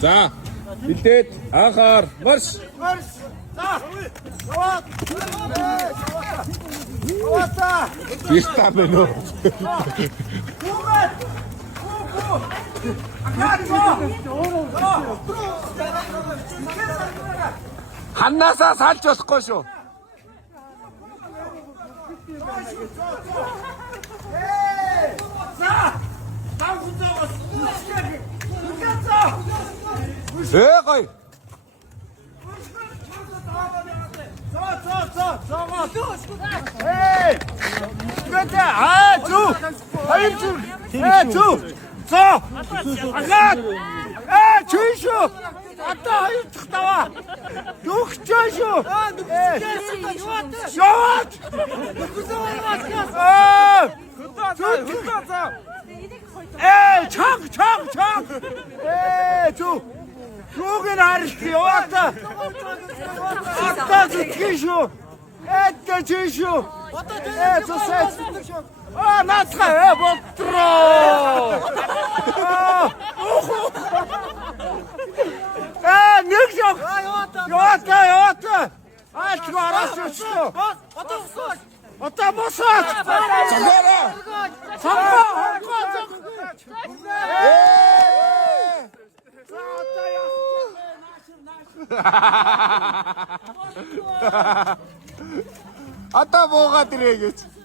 За. Билдээд анхаар марш. За. Аваа. Бистаа мэнэ. Ханнаасаа салж болохгүй шүү. Гой. Чуйшу! Одоо хоёр дахь таваа. Дөгчөөшөө. Шот! Чанг. Чу. Шуугийн харилт яваата. Ата зүтгэшөө. Чуйшу. Цусаач. Наацгаа ботроо. Нэг шог. Яваата. Ачгаа расчоо. Одоо босоод. Цагаараа. Ата буугаад ирээ гэж.